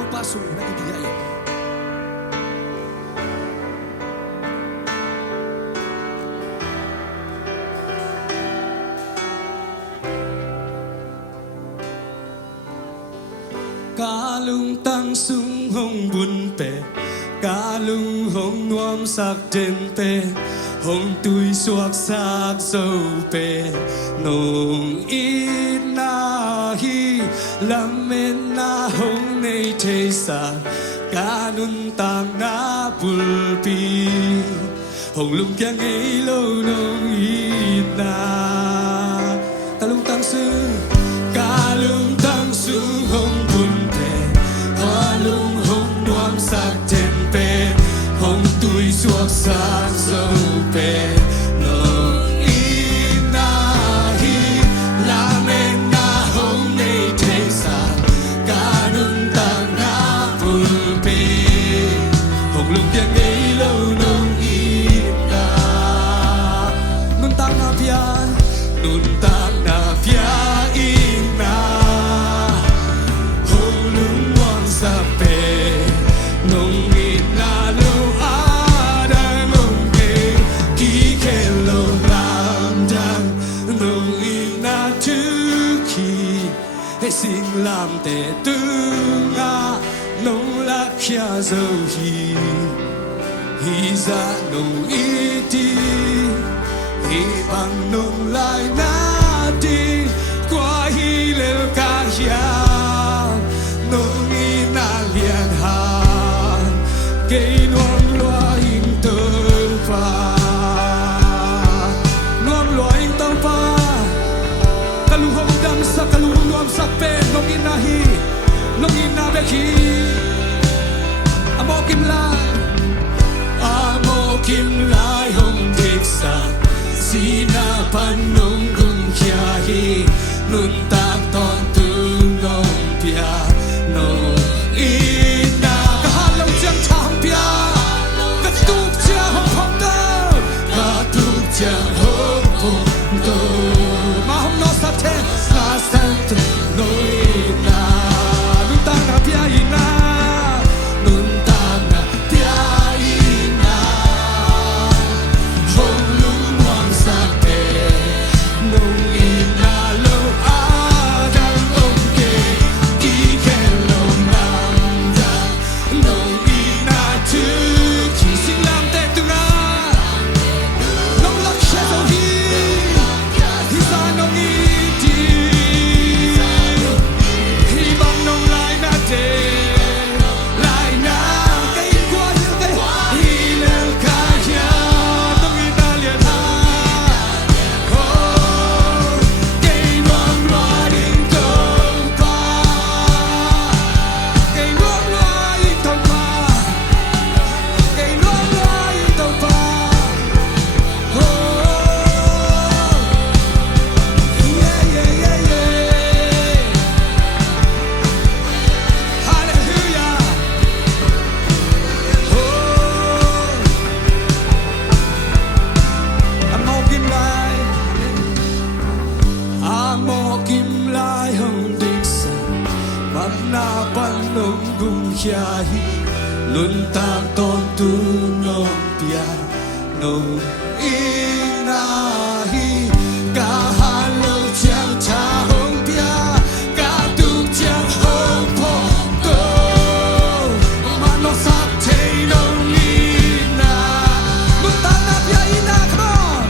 都把所有那个比亚。ကာလုံတန်းဆုံဟုံဘွန်ပေကာလုံဟုံနွမ်sắc den pe hồng tui suak sak so pe nong in na hi lam men na hong nei the sa ka nun tang na pul pi hồng lung kyang ei lo nong in na ka lung tang su hong bun pe ka lung hong nuam sak den pe hồng tui suak sak so pe nong in na hi la men na hong nei the sa ka nun tang na pul pi hồng lung kyang ei lo nong in na nun tang na pia in na hồng lung nuam sak pe nong in na lo a da nong ke ki ke lo lam dang nong in na tu ki he sing lam te tu nga nong la kya zo hi za nong i ti hi bang nong lai na ti qua hi le ka ya nong i na lian ha ke nuam lua in to fa nuam lua in to fa kalu hong dam sa kalu nuam sak pe nong in na hi nong in na be ki amo kim lai hong dik sa sina pan nong gung kya hi nun tak ton tu nong pia nong in na ka halong chang chang pia ka tuk cha hong hong do ka tuk cha hong hong do ma hong no sa te sa san tu no in na nun tak na pia in na nun tak na pia in na hong lung wang sa pe nong in na lo a dang ong ke ki ke lo nam dang nong in na tu ki sing lam te tu nga nong lak she so hi sa nong i ti hi bang nong lai na te lai na kai kwa yu kai hi le ka ya nong i na lian ha ho kai nuam lua in to pa kai nuam lua in to pa kai nuam lua in to pa ho yeah hallelujah ho amo kim lai hong dik sa mat na pan nong gung kya hi nun tak ton tu nong pia nong in na hi ka halo chang cha hong pia ka tuk chang hong phong to ma no sak te nong in na nun tak na pia in na come on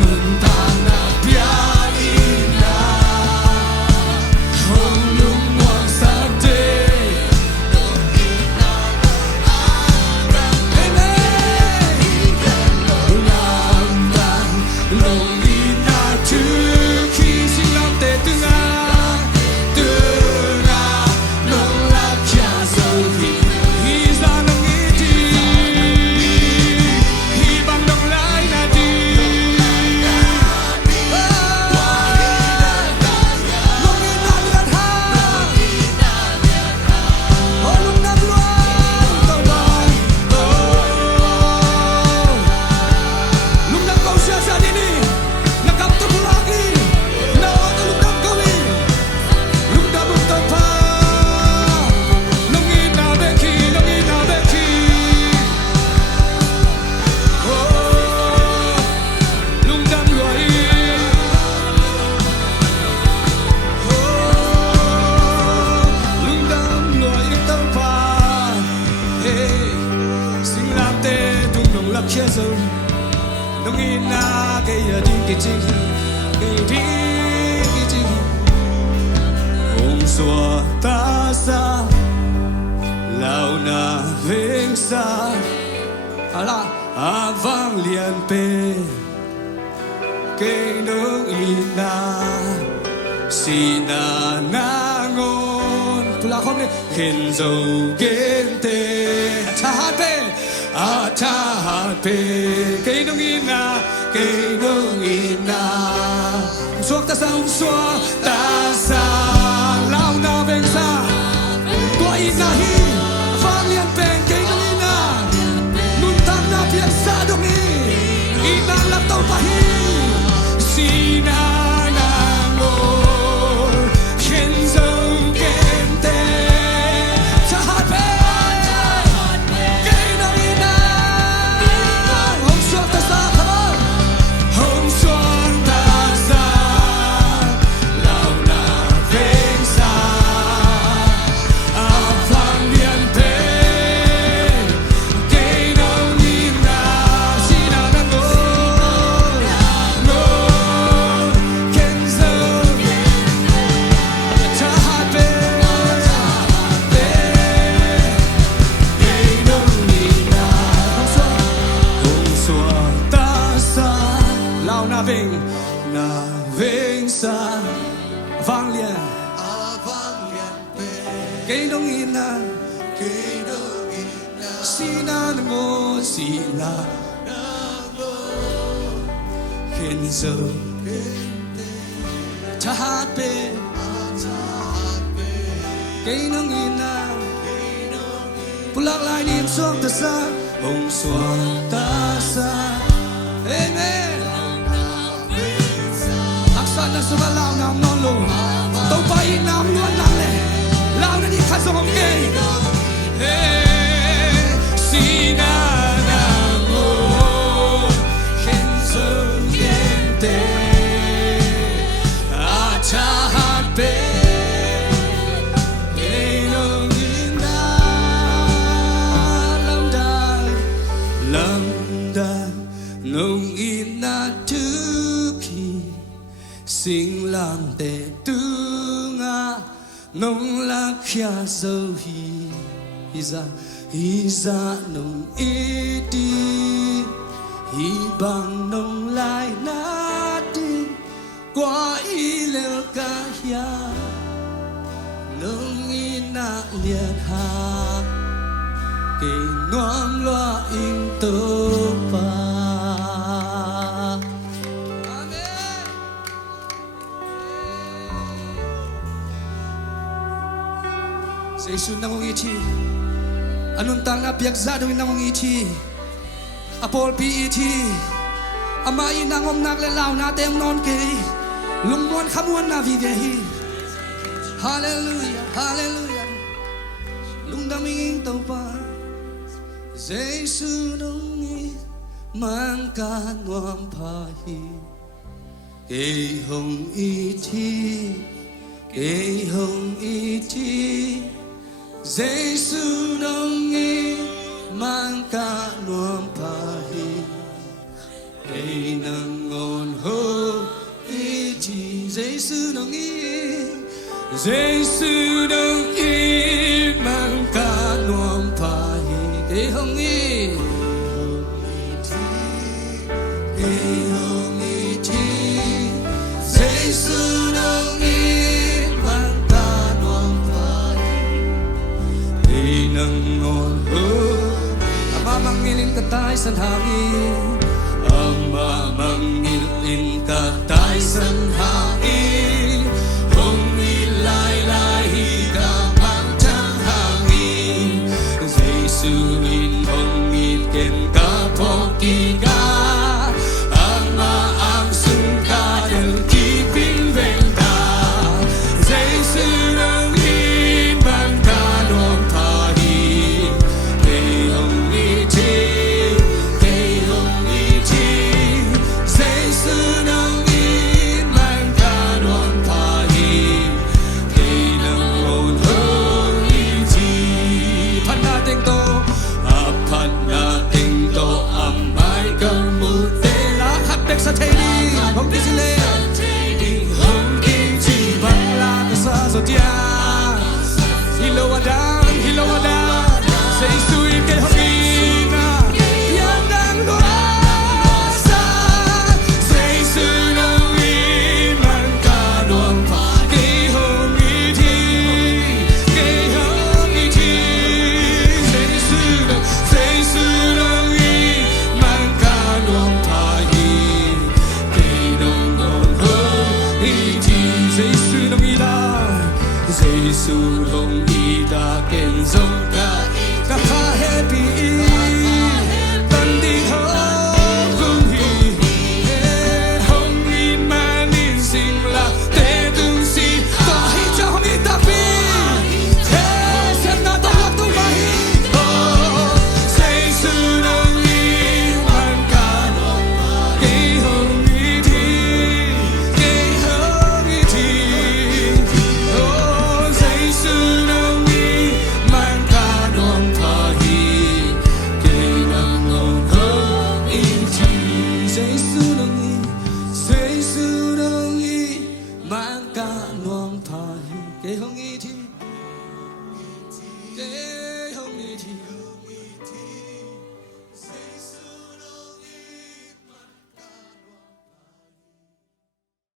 nun tak na pia in na hong lung wang sak te nong in na hey hey lam dang nong in na tu 给这里给你给这里红锁大厦老那冰沙好啦阿方连杯给侬一拿是那那我不拉后面很走跟的他杯啊他杯给侬一拿给侬一拿说大声说大声老那边上多一那嘿方连杯给侬一拿nun tang na pian sa dumi ina la tau pahi sina na ngo khen zong ken te cha hat pe ke na ina hong so ta sa hong so ta sa lao na veng sa a phang lian pe ke no ni na sina na ngo ngo ken zong cha hat pe ke no ni na hong so ta sa lao na veng sa vang lian ke no ni na sina na ngo sina ken zong cha hat pe ke no ni na pulak lai nim som ta sa hong suan ta sa amen aksan na suga lao nam non lo tau pa in nam luan nang le lao na ni khat som ke sina na ngo khen zong ken te a cha hat pe ke no ni na lam da nong in na tu ki sing lam te tu nga nong la kya so hi iza nong iti hi bang nong lai na ti qua ile ka ya nong ina lian ha ke nuam loa in to pa sa isu nangong iti anun tang na piak za dong nangong iti apol pi iti ama inangom nak le lao na tem non ke lungmon khamuan na vi ve hi hallelujah hallelujah lungdaming tau pa Giêsu nong ni mang ca nuam pa hi ke hong iti Giêsu nong ni mang ca nuam pa hi ke nang on ho iti Giêsu nong ni mang ca nuam pa hi ke hong iti Giêsu nong ni mang ca nuam pa hi ke nang on ho ama mangilin ka tay san hangin ama mangilin ka tay san hangin